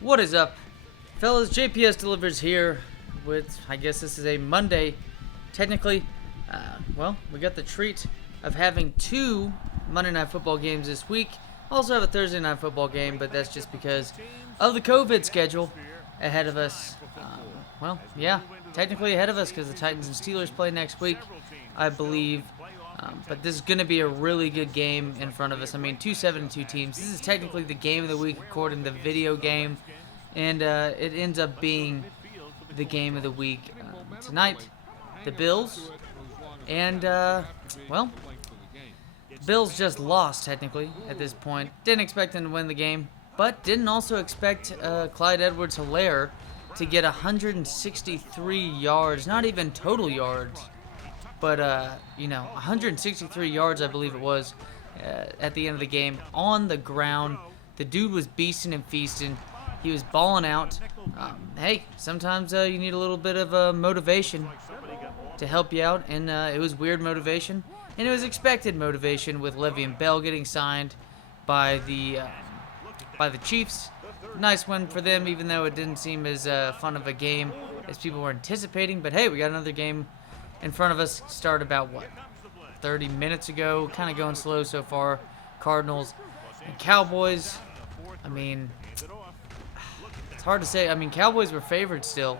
What is up, fellas? JPS delivers here with, I guess this is a Monday. Technically, well, we got the treat of having two Monday Night Football games this week. Also have a Thursday Night Football game, but that's just because of the COVID schedule ahead of us. Well, yeah, technically ahead of us because the Titans and Steelers play next week, I believe. But this is going to be a really good game in front of us. I mean, 2-7-2 teams. This is technically the game of the week according to the video game. And it ends up being the game of the week tonight. The Bills. And, well, Bills just lost, technically, at this point. Didn't expect them to win the game. But didn't also expect Clyde Edwards-Helaire to get 163 yards. Not even total yards. But, 163 yards, I believe it was, at the end of the game. On the ground. The dude was beasting and feasting. He was balling out. Hey, sometimes you need a little bit of motivation to help you out. And it was weird motivation. And it was expected motivation with Le'Veon Bell getting signed by the Chiefs. Nice win for them, even though it didn't seem as fun of a game as people were anticipating. But, hey, we got another game in front of us. Start about, 30 minutes ago. Kind of going slow so far. Cardinals and Cowboys. I mean, it's hard to say. I mean, Cowboys were favored still.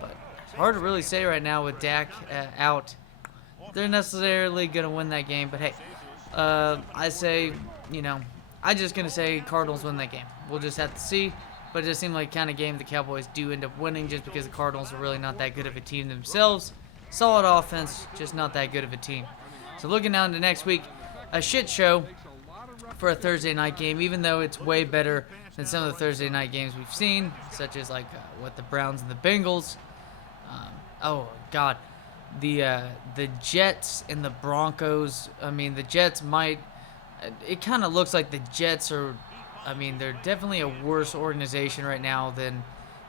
But it's hard to really say right now with Dak out. They're necessarily going to win that game. But, hey, I say, I'm just going to say Cardinals win that game. We'll just have to see. But it just seemed like the kind of game the Cowboys do end up winning just because the Cardinals are really not that good of a team themselves. Solid offense, just not that good of a team. So looking down to next week, a shit show for a Thursday night game, even though it's way better than some of the Thursday night games we've seen, such as the Browns and the Bengals. Oh, God. The Jets and the Broncos. I mean, the Jets might... It kind of looks like the Jets are... I mean, they're definitely a worse organization right now than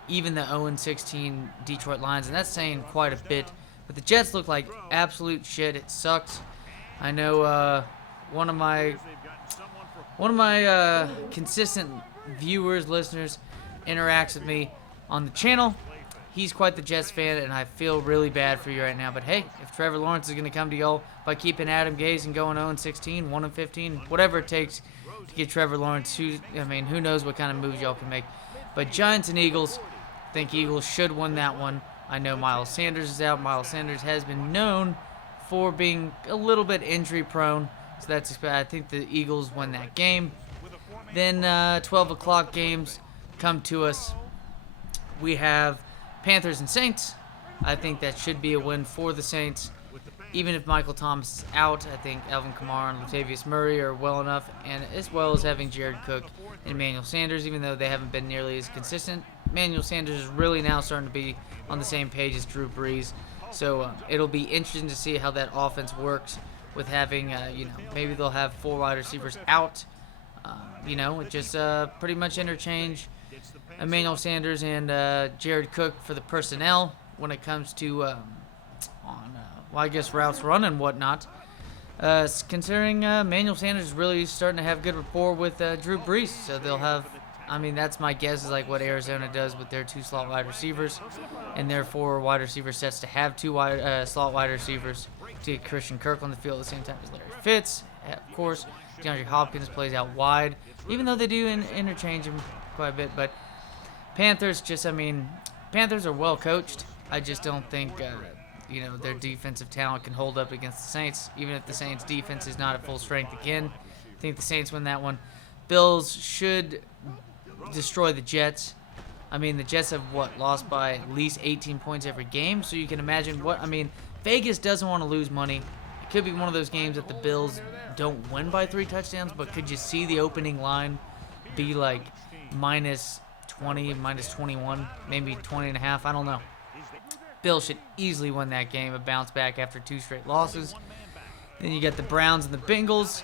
even the 0-16 Detroit Lions, and that's saying quite a bit. But the Jets look like absolute shit. It sucks. I know one of my consistent viewers, listeners, interacts with me on the channel. He's quite the Jets fan, and I feel really bad for you right now. But hey, if Trevor Lawrence is going to come to y'all by keeping Adam Gase and going 0-16, 1-15, whatever it takes to get Trevor Lawrence, who knows what kind of moves y'all can make. But Giants and Eagles, I think Eagles should win that one. I know Miles Sanders is out. Miles Sanders has been known for being a little bit injury prone, so I think the Eagles win that game. Then 12 o'clock games come to us. We have Panthers and Saints. I think that should be a win for the Saints. Even if Michael Thomas is out, I think Alvin Kamara and Latavius Murray are well enough, and as well as having Jared Cook and Emmanuel Sanders, even though they haven't been nearly as consistent. Emmanuel Sanders is really now starting to be on the same page as Drew Brees, so it'll be interesting to see how that offense works with having, maybe they'll have 4 wide receivers out, just pretty much interchange Emmanuel Sanders and Jared Cook for the personnel when it comes to I guess routes run and whatnot. Considering Emmanuel Sanders is really starting to have good rapport with Drew Brees, so they'll have, that's my guess is like what Arizona does with their 2 slot wide receivers and their 4 wide receiver sets to have 2 slot wide receivers to get Christian Kirk on the field at the same time as Larry Fitz. Of course, DeAndre Hopkins plays out wide, even though they do interchange him quite a bit. But Panthers Panthers are well coached. I just don't think their defensive talent can hold up against the Saints, even if the Saints' defense is not at full strength again. I think the Saints win that one. Bills should destroy the Jets. The Jets have, lost by at least 18 points every game, so you can imagine Vegas doesn't want to lose money. It could be one of those games that the Bills don't win by 3 touchdowns, but could you see the opening line be like minus 20, minus 21, maybe 20.5? I don't know. Bills should easily win that game, a bounce back after 2 straight losses. Then you got the Browns and the Bengals.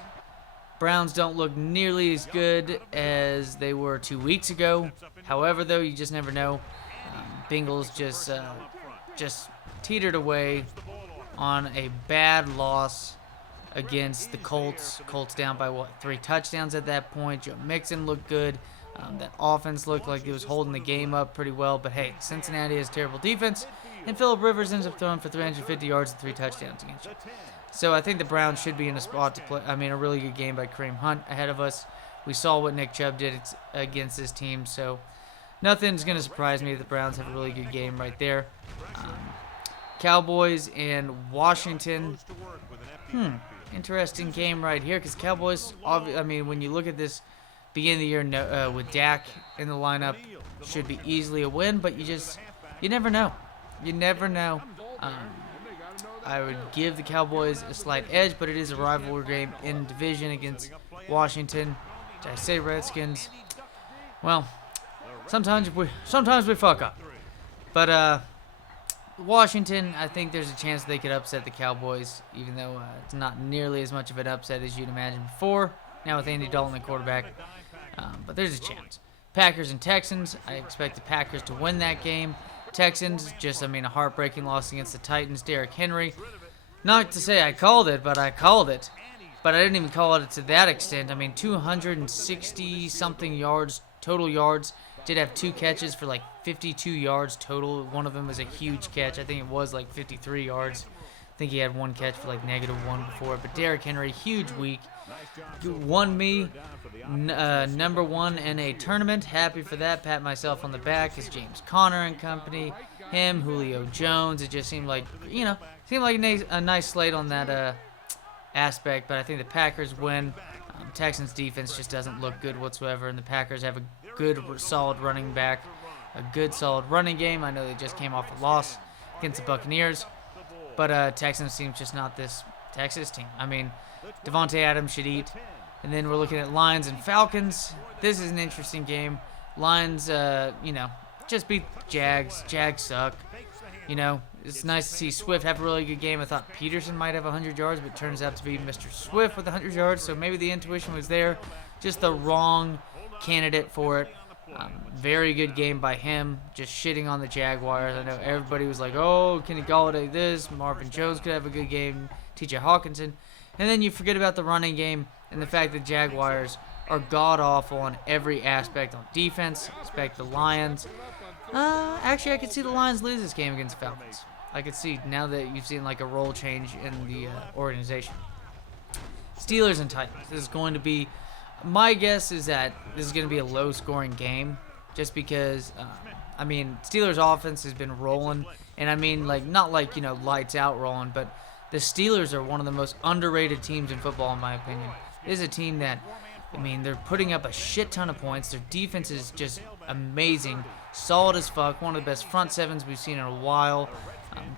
Browns don't look nearly as good as they were 2 weeks ago. However, though, you just never know. Bengals just teetered away on a bad loss against the Colts. Colts down by 3 touchdowns at that point. Joe Mixon looked good. That offense looked like it was holding the game up pretty well, but hey, Cincinnati has terrible defense, and Phillip Rivers ends up throwing for 350 yards and 3 touchdowns against you. So I think the Browns should be in a spot to play. I mean, a really good game by Kareem Hunt ahead of us. We saw what Nick Chubb did against this team, so nothing's going to surprise me if the Browns have a really good game right there. Cowboys and Washington. Interesting game right here because Cowboys, I mean, when you look at this beginning of the year with Dak in the lineup, should be easily a win, but you never know. You never know. I would give the Cowboys a slight edge, but it is a rivalry game in division against Washington. Did I say Redskins? Well, sometimes we fuck up. But Washington, I think there's a chance they could upset the Cowboys, even though it's not nearly as much of an upset as you'd imagine before. Now with Andy Dalton, the quarterback. But there's a chance. Packers and Texans, I expect the Packers to win that game. Texans, a heartbreaking loss against the Titans. Derrick Henry. Not to say I called it, but I called it. But I didn't even call it to that extent. 260-something yards, total yards. Did have 2 catches for 52 yards total. One of them was a huge catch. I think it was 53 yards. I think he had 1 catch for -1 before. But Derrick Henry, huge week. Won me number 1 in a tournament. Happy for that. Pat myself on the back. It's James Conner and company. Him, Julio Jones. It just seemed like, a nice slate on that aspect. But I think the Packers win. Texans defense just doesn't look good whatsoever. And the Packers have a good, solid running back. A good, solid running game. I know they just came off a loss against the Buccaneers. But Texans team's just not this Texas team. Devontae Adams should eat. And then we're looking at Lions and Falcons. This is an interesting game. Lions, just beat Jags. Jags suck. It's nice to see Swift have a really good game. I thought Peterson might have 100 yards, but it turns out to be Mr. Swift with 100 yards. So maybe the intuition was there. Just the wrong candidate for it. Very good game by him. Just shitting on the Jaguars. I know everybody was like, oh, Kenny Galladay this. Marvin Jones could have a good game. TJ Hawkinson. And then you forget about the running game and the fact that Jaguars are god-awful on every aspect on defense. Expect the Lions. Actually, I could see the Lions lose this game against the Falcons. I could see now that you've seen a role change in the organization. Steelers and Titans. This is going to be, my guess is that this is going to be a low-scoring game just because, Steelers offense has been rolling. And not lights out rolling, but the Steelers are one of the most underrated teams in football, in my opinion. This is a team that, they're putting up a shit ton of points. Their defense is just amazing. Solid as fuck. One of the best front sevens we've seen in a while.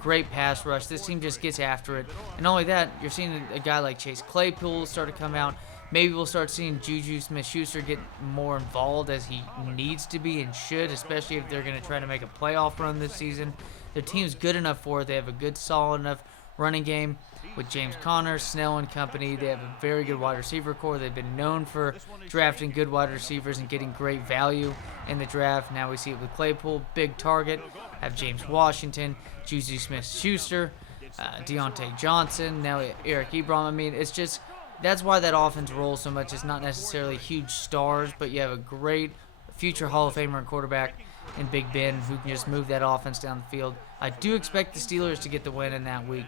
Great pass rush. This team just gets after it. And not only that, you're seeing a guy like Chase Claypool start to come out. Maybe we'll start seeing Juju Smith-Schuster get more involved as he needs to be and should, especially if they're going to try to make a playoff run this season. Their team's good enough for it. They have a good, solid enough running game with James Conner, Snell and company. They have a very good wide receiver core. They've been known for drafting good wide receivers and getting great value in the draft. Now we see it with Claypool, big target. Have James Washington, Juju Smith-Schuster, Deontay Johnson, now Eric Ebron. It's just, that's why that offense rolls so much. It's not necessarily huge stars, but you have a great future Hall of Famer and quarterback in Big Ben who can just move that offense down the field. I do expect the Steelers to get the win in that week.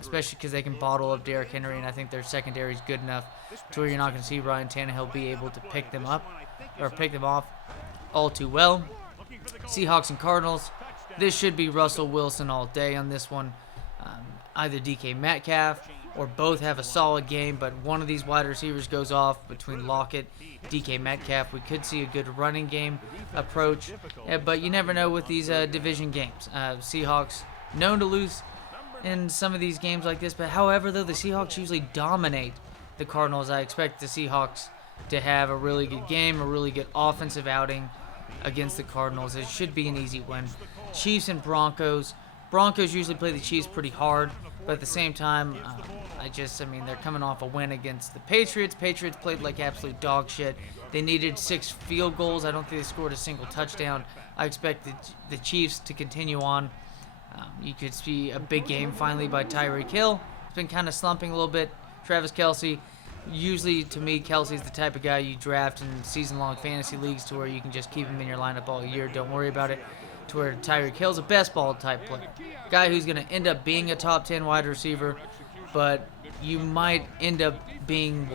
Especially because they can bottle up Derrick Henry, and I think their secondary is good enough to where you're not going to see Ryan Tannehill be able to pick them up or pick them off all too well. Seahawks and Cardinals. This should be Russell Wilson all day on this one. Either DK Metcalf or both have a solid game, but one of these wide receivers goes off between Lockett, DK Metcalf. We could see a good running game approach, but you never know with these division games. Seahawks known to lose in some of these games like this, but however, though, the Seahawks usually dominate the Cardinals. I expect the Seahawks to have a really good game, a really good offensive outing against the Cardinals. It should be an easy win. Chiefs and Broncos. Broncos usually play the Chiefs pretty hard, but at the same time, they're coming off a win against the Patriots. Patriots played like absolute dog shit. They needed 6 field goals. I don't think they scored a single touchdown. I expect the Chiefs to continue on. You could see a big game finally by Tyreek Hill. It's been kind of slumping a little bit. Travis Kelce, usually, to me, Kelsey's the type of guy you draft in season-long fantasy leagues to where you can just keep him in your lineup all year. Don't worry about it. To where Tyreek Hill's a best ball type player. Guy who's going to end up being a top 10 wide receiver, but you might end up being,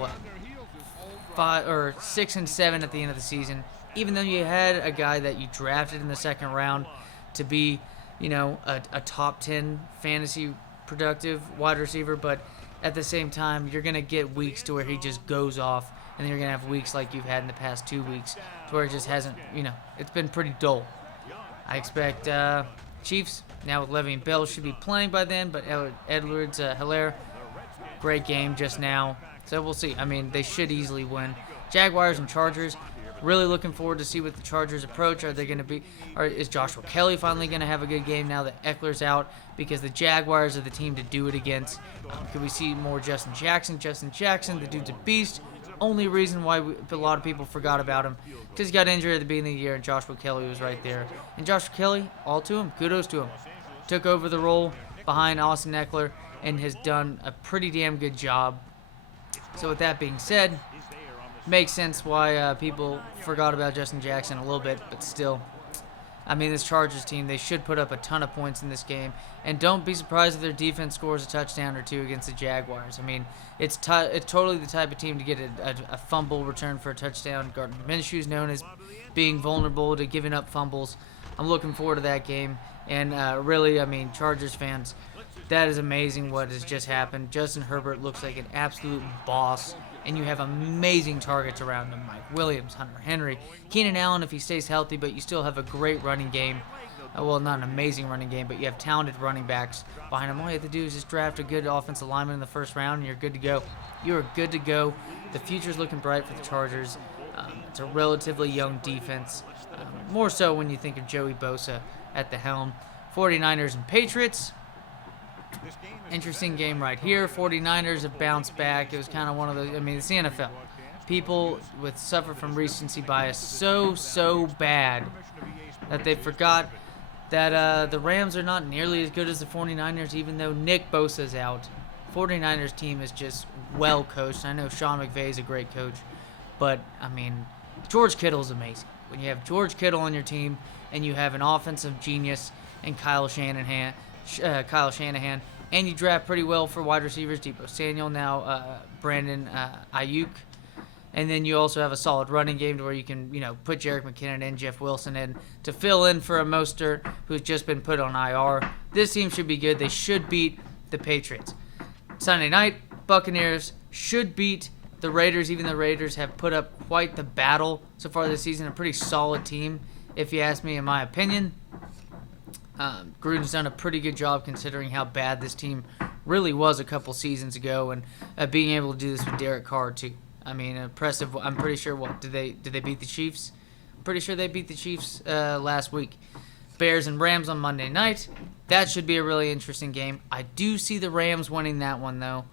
5 or 6 and 7 at the end of the season, even though you had a guy that you drafted in the second round to be, a top 10 fantasy productive wide receiver, but at the same time, you're going to get weeks to where he just goes off, and then you're going to have weeks like you've had in the past 2 weeks to where it just hasn't, it's been pretty dull. I expect Chiefs, now with Le'Veon Bell, should be playing by then, but Edwards-Helaire, great game just now. So we'll see. I mean, they should easily win. Jaguars and Chargers, really looking forward to see what the Chargers approach. Are they going to be, or is Joshua Kelly finally going to have a good game now that Eckler's out? Because the Jaguars are the team to do it against. Could we see more Justin Jackson? Justin Jackson, the dude's a beast. Only reason why a lot of people forgot about him because he got injured at the beginning of the year and Joshua Kelly was right there. And Joshua Kelly, all to him, kudos to him. Took over the role behind Austin Eckler and has done a pretty damn good job. So with that being said, makes sense why people forgot about Justin Jackson a little bit, but still. I mean, this Chargers team, they should put up a ton of points in this game. And don't be surprised if their defense scores a touchdown or two against the Jaguars. I mean, it's totally the type of team to get a fumble return for a touchdown. Gardner Minshew is known as being vulnerable to giving up fumbles. I'm looking forward to that game. And really, I mean, Chargers fans, that is amazing what has just happened. Justin Herbert looks like an absolute boss. And you have amazing targets around him. Mike Williams, Hunter Henry, Keenan Allen if he stays healthy, but you still have a great running game. Well, not an amazing running game, but you have talented running backs behind him. All you have to do is just draft a good offensive lineman in the first round, and you're good to go. You are good to go. The future's looking bright for the Chargers. It's a relatively young defense, more so when you think of Joey Bosa at the helm. 49ers and Patriots. Interesting game right here. 49ers have bounced back. It was kind of one of those, I mean, it's the NFL. People suffer from recency bias so bad that they forgot that the Rams are not nearly as good as the 49ers, even though Nick Bosa's out. 49ers team is just well coached. I know Sean McVay is a great coach, but, I mean, George Kittle's amazing. When you have George Kittle on your team and you have an offensive genius and Kyle Shanahan, and you draft pretty well for wide receivers, Deebo Samuel, now Brandon Ayuk. And then you also have a solid running game to where you can, put Jerick McKinnon and Jeff Wilson in to fill in for a Mostert who's just been put on IR. This team should be good. They should beat the Patriots. Sunday night, Buccaneers should beat the Raiders, even though the Raiders have put up quite the battle so far this season. A pretty solid team, if you ask me, in my opinion. Gruden's done a pretty good job considering how bad this team really was a couple seasons ago, and being able to do this with Derek Carr too. I mean, impressive. I'm pretty sure. Did they beat the Chiefs? I'm pretty sure they beat the Chiefs last week. Bears and Rams on Monday night. That should be a really interesting game. I do see the Rams winning that one though.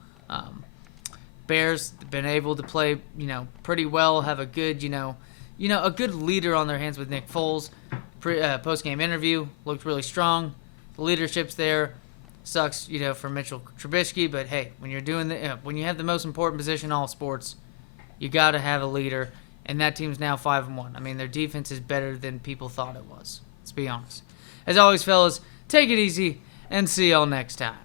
Bears been able to play, pretty well. Have a good, a good leader on their hands with Nick Foles. Post-game interview looked really strong. The leadership's there. Sucks, for Mitchell Trubisky, but hey, when you're doing when you have the most important position in all sports, you got to have a leader, and that team's now 5-1. I mean, their defense is better than people thought it was. Let's be honest. As always, fellas, take it easy, and see y'all next time.